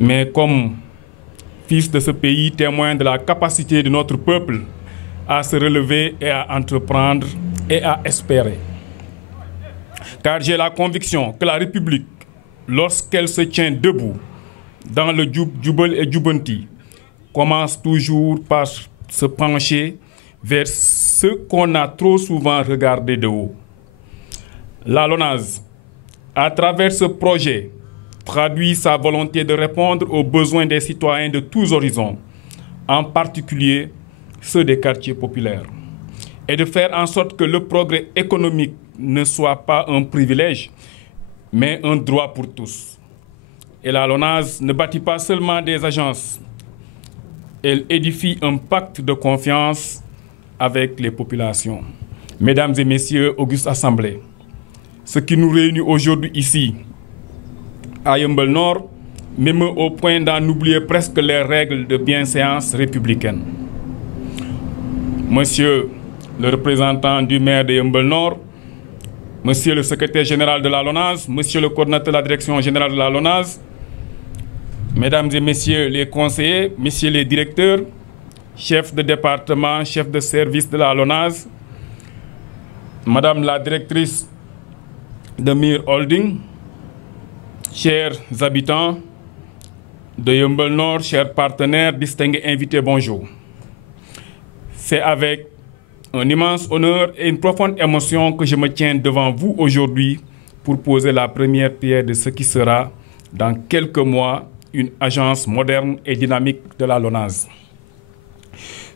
mais comme fils de ce pays, témoin de la capacité de notre peuple à se relever et à entreprendre et à espérer. Car j'ai la conviction que la République, lorsqu'elle se tient debout dans le Jubal et Jubanti, commence toujours par se pencher vers ce qu'on a trop souvent regardé de haut. La LONASE, à travers ce projet, traduit sa volonté de répondre aux besoins des citoyens de tous horizons, en particulier ceux des quartiers populaires, et de faire en sorte que le progrès économique ne soit pas un privilège, mais un droit pour tous. Et la LONASE ne bâtit pas seulement des agences, elle édifie un pacte de confiance avec les populations. Mesdames et messieurs, auguste assemblée, ce qui nous réunit aujourd'hui ici, à Yeumbeul Nord, m'émeut au point d'en oublier presque les règles de bienséance républicaine. Monsieur le représentant du maire de Yeumbeul Nord, Monsieur le secrétaire général de la LONASE, Monsieur le coordinateur de la direction générale de la LONASE, Mesdames et Messieurs les conseillers, Messieurs les directeurs, chefs de département, chefs de service de la LONASE, Madame la directrice de Mir Holding, chers habitants de Yeumbeul Nord, chers partenaires, distingués invités, bonjour. C'est avec un immense honneur et une profonde émotion que je me tiens devant vous aujourd'hui pour poser la première pierre de ce qui sera, dans quelques mois, une agence moderne et dynamique de la LONASE.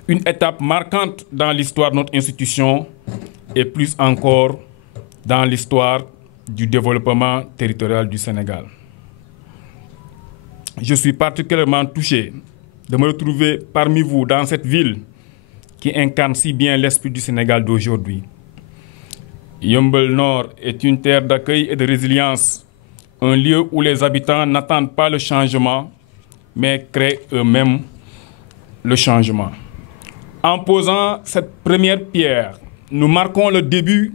Une étape marquante dans l'histoire de notre institution et plus encore dans l'histoire du développement territorial du Sénégal. Je suis particulièrement touché de me retrouver parmi vous dans cette ville qui incarne si bien l'esprit du Sénégal d'aujourd'hui. Yeumbeul Nord est une terre d'accueil et de résilience, un lieu où les habitants n'attendent pas le changement, mais créent eux-mêmes le changement. En posant cette première pierre, nous marquons le début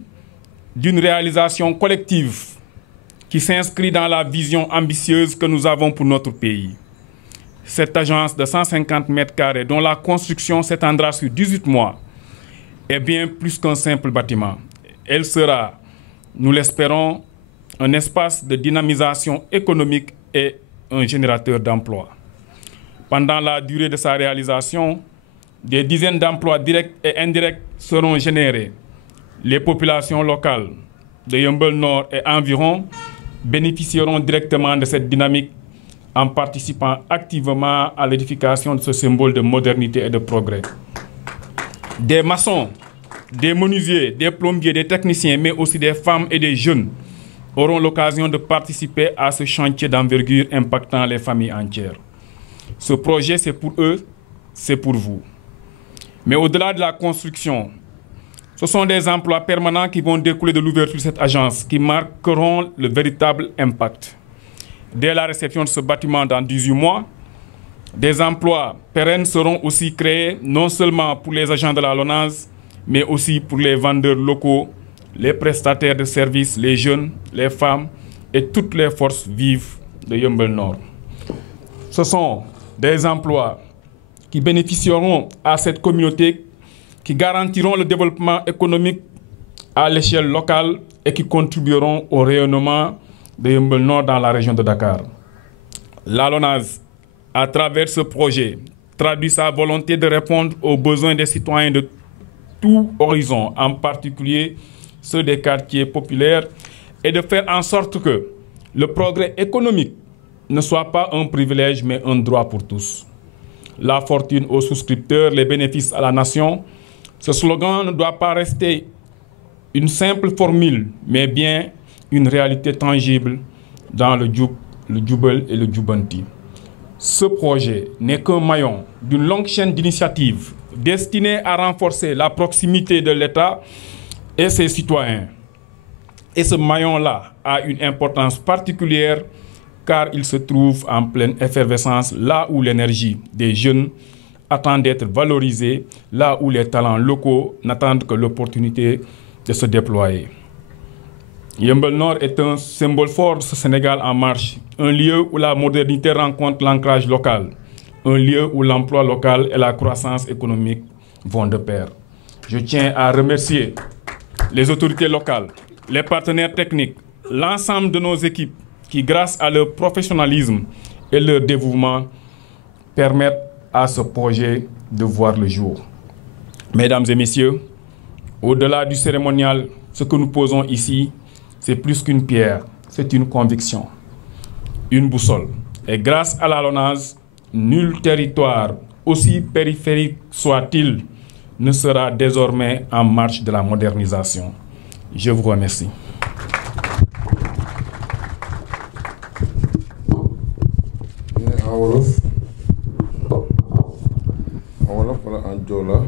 d'une réalisation collective qui s'inscrit dans la vision ambitieuse que nous avons pour notre pays. Cette agence de 150 mètres carrés, dont la construction s'étendra sur 18 mois, est bien plus qu'un simple bâtiment. Elle sera, nous l'espérons, un espace de dynamisation économique et un générateur d'emplois. Pendant la durée de sa réalisation, des dizaines d'emplois directs et indirects seront générés. Les populations locales de Yeumbeul Nord et environ bénéficieront directement de cette dynamique en participant activement à l'édification de ce symbole de modernité et de progrès. Des maçons, des menuisiers, des plombiers, des techniciens, mais aussi des femmes et des jeunes auront l'occasion de participer à ce chantier d'envergure impactant les familles entières. Ce projet, c'est pour eux, c'est pour vous. Mais au-delà de la construction, ce sont des emplois permanents qui vont découler de l'ouverture de cette agence, qui marqueront le véritable impact. Dès la réception de ce bâtiment dans 18 mois, des emplois pérennes seront aussi créés, non seulement pour les agents de la LONASE, mais aussi pour les vendeurs locaux, les prestataires de services, les jeunes, les femmes et toutes les forces vives de Yeumbeul Nord. Ce sont des emplois qui bénéficieront à cette communauté, qui garantiront le développement économique à l'échelle locale et qui contribueront au rayonnement de Yeumbeul Nord dans la région de Dakar. La LONASE, à travers ce projet, traduit sa volonté de répondre aux besoins des citoyens de tout horizon, en particulier ceux des quartiers populaires, et de faire en sorte que le progrès économique ne soit pas un privilège, mais un droit pour tous. La fortune aux souscripteurs, les bénéfices à la nation. Ce slogan ne doit pas rester une simple formule, mais bien une réalité tangible dans le Jubal et le Jubanti. Ce projet n'est qu'un maillon d'une longue chaîne d'initiatives destinées à renforcer la proximité de l'État et ses citoyens. Et ce maillon-là a une importance particulière car il se trouve en pleine effervescence, là où l'énergie des jeunes attend d'être valorisée, là où les talents locaux n'attendent que l'opportunité de se déployer. Yeumbeul Nord est un symbole fort de ce Sénégal en marche, un lieu où la modernité rencontre l'ancrage local, un lieu où l'emploi local et la croissance économique vont de pair. Je tiens à remercier les autorités locales, les partenaires techniques, l'ensemble de nos équipes qui, grâce à leur professionnalisme et leur dévouement, permettent à ce projet de voir le jour. Mesdames et messieurs, au-delà du cérémonial, ce que nous posons ici, c'est plus qu'une pierre, c'est une conviction, une boussole. Et grâce à la LONASE, nul territoire, aussi périphérique soit-il, ne sera désormais en marche de la modernisation. Je vous remercie. En wolof wala en joola